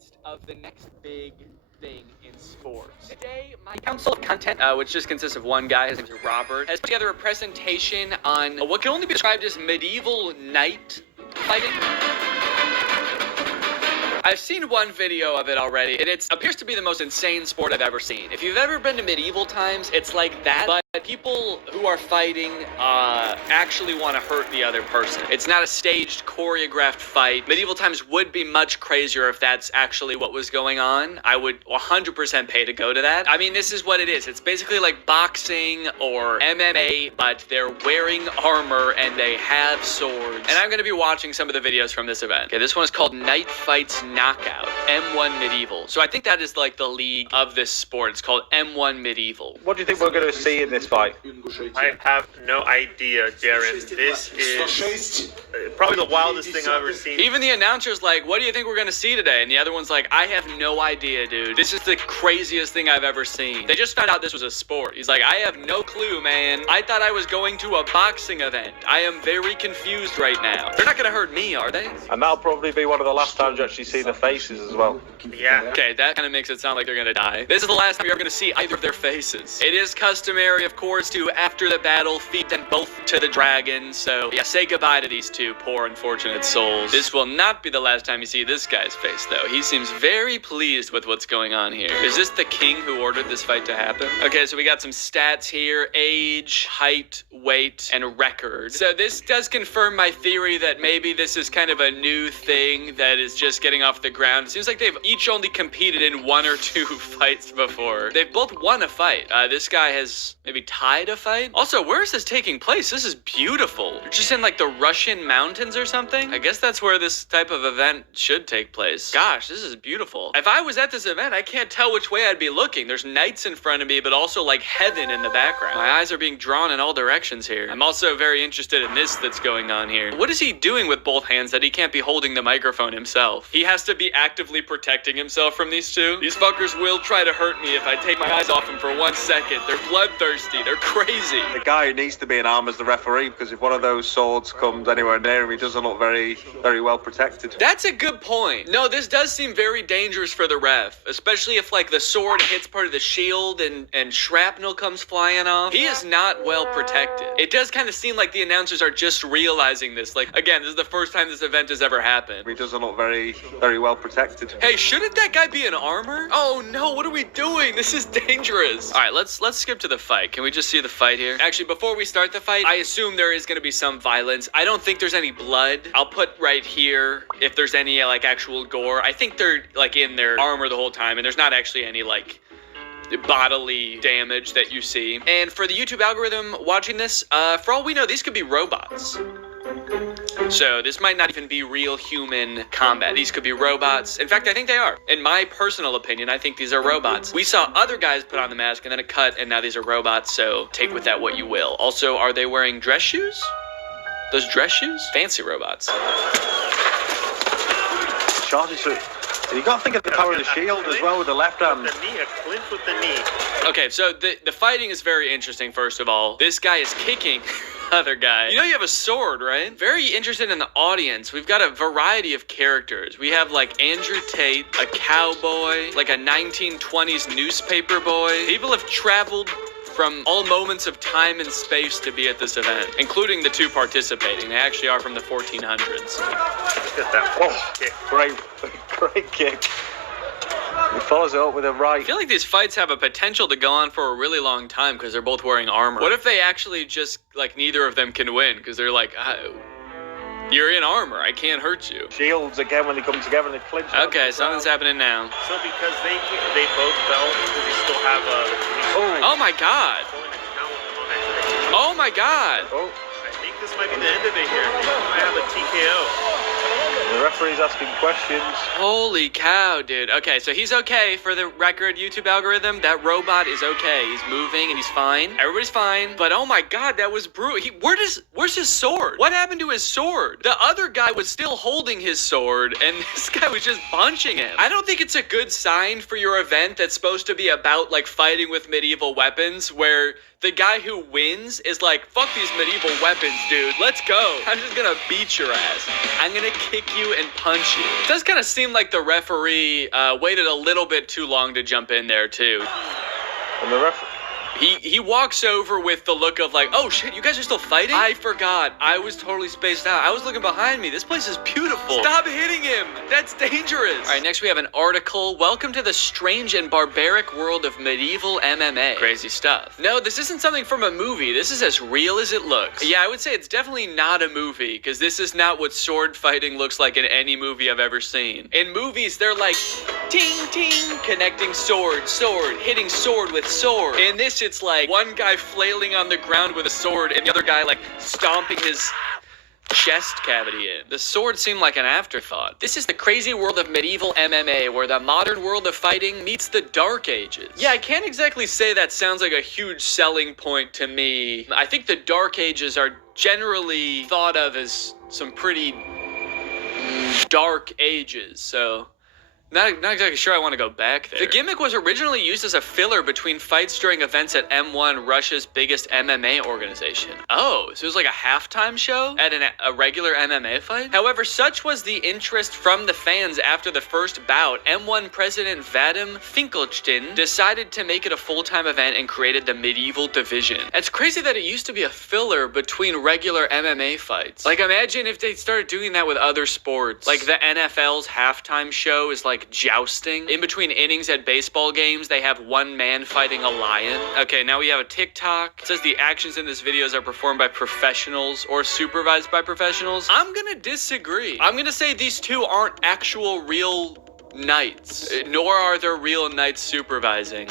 midst of the next big thing in sports. Today, my council of content, which just consists of one guy, his name is Robert, has put together a presentation on what can only be described as medieval knight fighting. I've seen one video of it already, and it appears to be the most insane sport I've ever seen. If you've ever been to medieval times, it's like that, but people who are fighting actually want to hurt the other person. It's not a staged, choreographed fight. Medieval times would be much crazier if that's actually what was going on. I would 100% pay to go to that. I mean, this is what it is. It's basically like boxing or MMA, but they're wearing armor and they have swords. And I'm going to be watching some of the videos from this event. Okay, this one is called Knight Fights Knockout, M1 Medieval. So I think that is like the league of this sport. It's called M1 Medieval. What do you think we're going to see in this fight? I have no idea, Darren. This is probably the wildest thing I've ever seen. Even the announcer's like, what do you think we're going to see today? And the other one's like, I have no idea, dude. This is the craziest thing I've ever seen. They just found out this was a sport. He's like, I have no clue, man. I thought I was going to a boxing event. I am very confused right now. They're not going to hurt me, are they? And that'll probably be one of the last times you actually see the faces as well. Yeah. Okay, that kind of makes it sound like they're gonna die. This is the last time you're gonna see either of their faces. It is customary, of course, to, after the battle, feed them both to the dragon. So, yeah, say goodbye to these two poor, unfortunate souls. This will not be the last time you see this guy's face, though. He seems very pleased with what's going on here. Is this the king who ordered this fight to happen? Okay, so we got some stats here. Age, height, weight, and record. So this does confirm my theory that maybe this is kind of a new thing that is just getting off the ground. It seems like they've each only competed in one or two fights before. They've both won a fight. This guy has maybe tied a fight. Also, where is this taking place? This is beautiful. You're just in like the Russian mountains or something? I guess that's where this type of event should take place. Gosh, this is beautiful. If I was at this event, I can't tell which way I'd be looking. There's knights in front of me, but also like heaven in the background. My eyes are being drawn in all directions here. I'm also very interested in this that's going on here. What is he doing with both hands that he can't be holding the microphone himself? He has to be actively protecting himself from these two. These fuckers will try to hurt me if I take my eyes off him for 1 second. They're bloodthirsty. They're crazy. The guy who needs to be in arm is the referee, because if one of those swords comes anywhere near him, he doesn't look very well protected. That's a good point. No, this does seem very dangerous for the ref, especially if like the sword hits part of the shield and shrapnel comes flying off. He is not well protected. It does kind of seem like the announcers are just realizing this. Like, again, this is the first time this event has ever happened. He doesn't look very well protected. Hey, shouldn't that guy be in armor? Oh no, what are we doing? This is dangerous. All right, let's skip to the fight. Can we just see the fight here? Actually, before we start the fight, I assume there is gonna be some violence. I don't think there's any blood. I'll put right here if there's any like actual gore. I think they're like in their armor the whole time and there's not actually any like bodily damage that you see. And for the YouTube algorithm watching this, for all we know, these could be robots. So this might not even be real human combat. These could be robots. In fact, I think they are. In my personal opinion, I think these are robots. We saw other guys put on the mask and then a cut, and now these are robots, so take with that what you will. Also, are they wearing dress shoes? Those dress shoes? Fancy robots. Charges through. You got to think of the power of the shield as well with the left hand. The knee, a clinch with the knee. Okay, so the fighting is very interesting, first of all. This guy is kicking other guy. You know you have a sword, right? Very interested in the audience. We've got a variety of characters. We have like Andrew Tate, a cowboy, like a 1920s newspaper boy. People have traveled from all moments of time and space to be at this event, including the two participating. They actually are from the 1400s. Look at that. Oh, kick. Great kick. He follows it up with a right. I feel like these fights have a potential to go on for a really long time because they're both wearing armor. What if they actually just, like, neither of them can win because they're like, you're in armor, I can't hurt you. Shields again when they come together and they clinch. Okay, something's happening now. So because they both fell, because they still have Oh my god. Oh my god. Oh. I think this might be the end of it here. I have a TKO. The referee's asking questions. Holy cow, dude. Okay, so he's okay for the record YouTube algorithm. That robot is okay. He's moving and he's fine. Everybody's fine. But oh my god, that was brutal. Where's his sword? What happened to his sword? The other guy was still holding his sword and this guy was just punching him. I don't think it's a good sign for your event that's supposed to be about like fighting with medieval weapons where the guy who wins is like, fuck these medieval weapons, dude. Let's go. I'm just gonna beat your ass. I'm gonna kick you and punch you. It does kind of seem like the referee waited a little bit too long to jump in there, too. And the ref. He walks over with the look of like, oh shit, you guys are still fighting? I forgot. I was totally spaced out. I was looking behind me. This place is beautiful. Stop hitting him. That's dangerous. All right, next we have an article. Welcome to the strange and barbaric world of medieval MMA. Crazy stuff. No, this isn't something from a movie. This is as real as it looks. Yeah, I would say it's definitely not a movie, because this is not what sword fighting looks like in any movie I've ever seen. In movies, they're like, ting, ting, connecting sword, sword, hitting sword with sword. In this, it's like one guy flailing on the ground with a sword and the other guy like stomping his chest cavity in. The sword seemed like an afterthought. This is the crazy world of medieval MMA where the modern world of fighting meets the Dark Ages. Yeah, I can't exactly say that sounds like a huge selling point to me. I think the Dark Ages are generally thought of as some pretty dark ages, so Not exactly sure I want to go back there. The gimmick was originally used as a filler between fights during events at M1, Russia's biggest MMA organization. Oh, so it was like a halftime show at a regular MMA fight? However, such was the interest from the fans after the first bout, M1 President Vadim Finkelstein decided to make it a full-time event and created the Medieval Division. It's crazy that it used to be a filler between regular MMA fights. Like, imagine if they started doing that with other sports. Like, the NFL's halftime show is like jousting. In between innings at baseball games, they have one man fighting a lion. Okay, now we have a TikTok. It says the actions in this videos are performed by professionals or supervised by professionals. I'm gonna disagree. I'm gonna say these two aren't actual real knights, nor are there real knights supervising.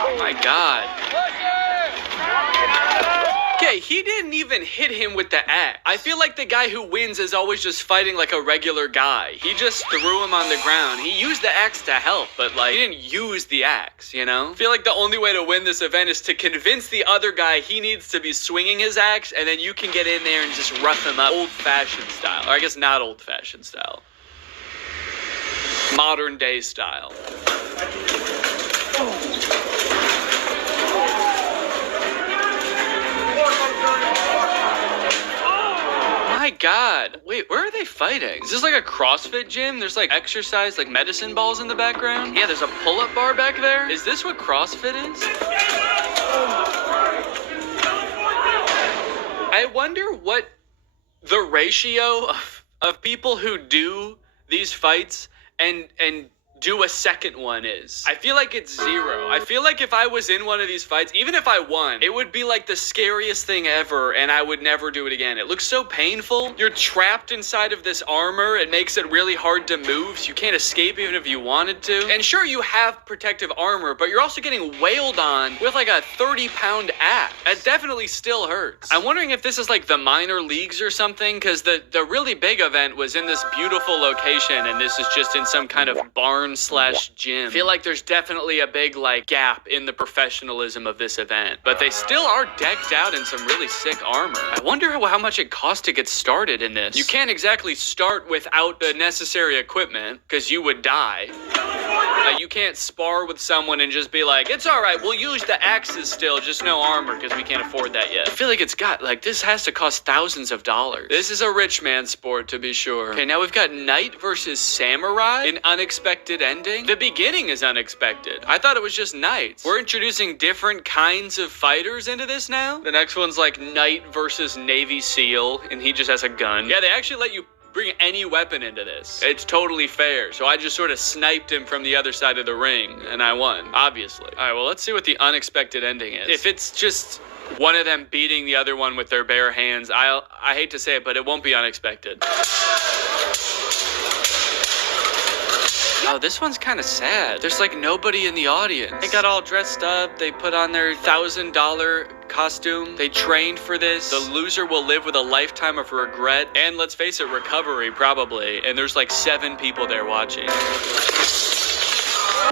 Oh my god. Okay, he didn't even hit him with the axe. I feel like the guy who wins is always just fighting like a regular guy. He just threw him on the ground. He used the axe to help, but like, he didn't use the axe, you know? I feel like the only way to win this event is to convince the other guy he needs to be swinging his axe, and then you can get in there and just rough him up old-fashioned style. Or I guess not old-fashioned style. Modern day style. My god. Wait, where are they fighting? Is this like a CrossFit gym? There's like exercise, like medicine balls in the background? Yeah, there's a pull-up bar back there. Is this what CrossFit is? I wonder what the ratio of people who do these fights and do a second one is. I feel like it's 0. I feel like if I was in one of these fights, even if I won, it would be like the scariest thing ever and I would never do it again. It looks so painful. You're trapped inside of this armor. It makes it really hard to move, so you can't escape even if you wanted to. And sure, you have protective armor, but you're also getting wailed on with like a 30-pound axe. That definitely still hurts. I'm wondering if this is like the minor leagues or something, because the really big event was in this beautiful location and this is just in some kind of barn / gym. I feel like there's definitely a big like gap in the professionalism of this event, but they still are decked out in some really sick armor. I wonder how much it costs to get started in this. You can't exactly start without the necessary equipment because you would die. You can't spar with someone and just be like, it's all right, we'll use the axes still, just no armor because we can't afford that yet. I feel like it's got, like, this has to cost thousands of dollars. This is a rich man sport, to be sure. Okay, now we've got knight versus samurai, an unexpected ending. The beginning is unexpected. I thought it was just knights. We're introducing different kinds of fighters into this now. The next one's like knight versus Navy SEAL, and he just has a gun. Yeah, they actually let you bring any weapon into this. It's totally fair. So I just sort of sniped him from the other side of the ring, and I won, obviously. All right, well, let's see what the unexpected ending is. If it's just one of them beating the other one with their bare hands, I hate to say it, but it won't be unexpected. Oh, this one's kind of sad. There's like nobody in the audience. They got all dressed up. They put on their $1,000 costume. They trained for this. The loser will live with a lifetime of regret. And let's face it, recovery probably. And there's like 7 people there watching.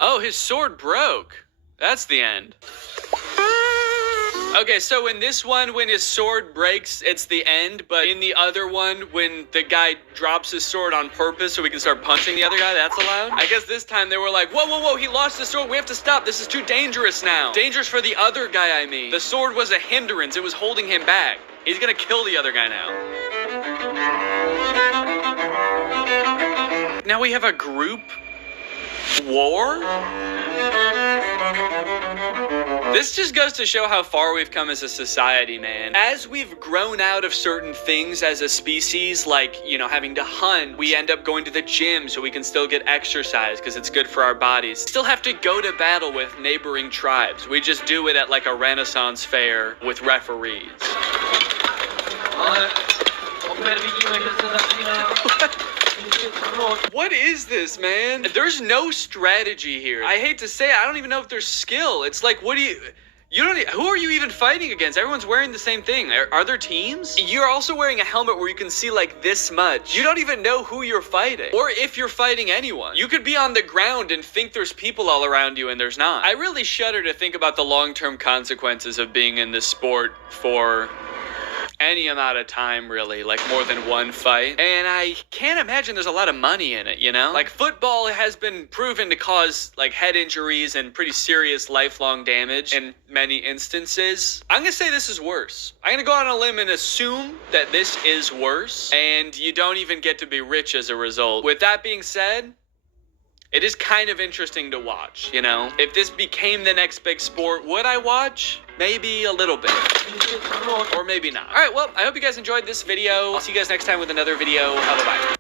Oh, his sword broke. That's the end. Okay, so in this one, when his sword breaks, it's the end. But in the other one, when the guy drops his sword on purpose so we can start punching the other guy, that's allowed? I guess this time they were like, whoa, whoa, whoa, he lost his sword. We have to stop. This is too dangerous now. Dangerous for the other guy, I mean. The sword was a hindrance. It was holding him back. He's gonna kill the other guy now. Now we have a group war? This just goes to show how far we've come as a society, man. As we've grown out of certain things as a species, like, you know, having to hunt, we end up going to the gym so we can still get exercise because it's good for our bodies. Still have to go to battle with neighboring tribes. We just do it at like a Renaissance fair with referees. What is this, man? There's no strategy here. I hate to say it, I don't even know if there's skill. It's like, what do you don't, who are you even fighting against? Everyone's wearing the same thing. Are there teams? You're also wearing a helmet where you can see like this much. You don't even know who you're fighting or if you're fighting anyone. You could be on the ground and think there's people all around you and there's not. I really shudder to think about the long-term consequences of being in this sport for any amount of time, really, like more than one fight. And I can't imagine there's a lot of money in it, you know? Like, football has been proven to cause like head injuries and pretty serious lifelong damage in many instances. I'm gonna say this is worse. I'm gonna go on a limb and assume that this is worse, and you don't even get to be rich as a result. With that being said, it is kind of interesting to watch, you know? If this became the next big sport, would I watch? Maybe a little bit. Or maybe not. All right, well, I hope you guys enjoyed this video. I'll see you guys next time with another video. Bye-bye.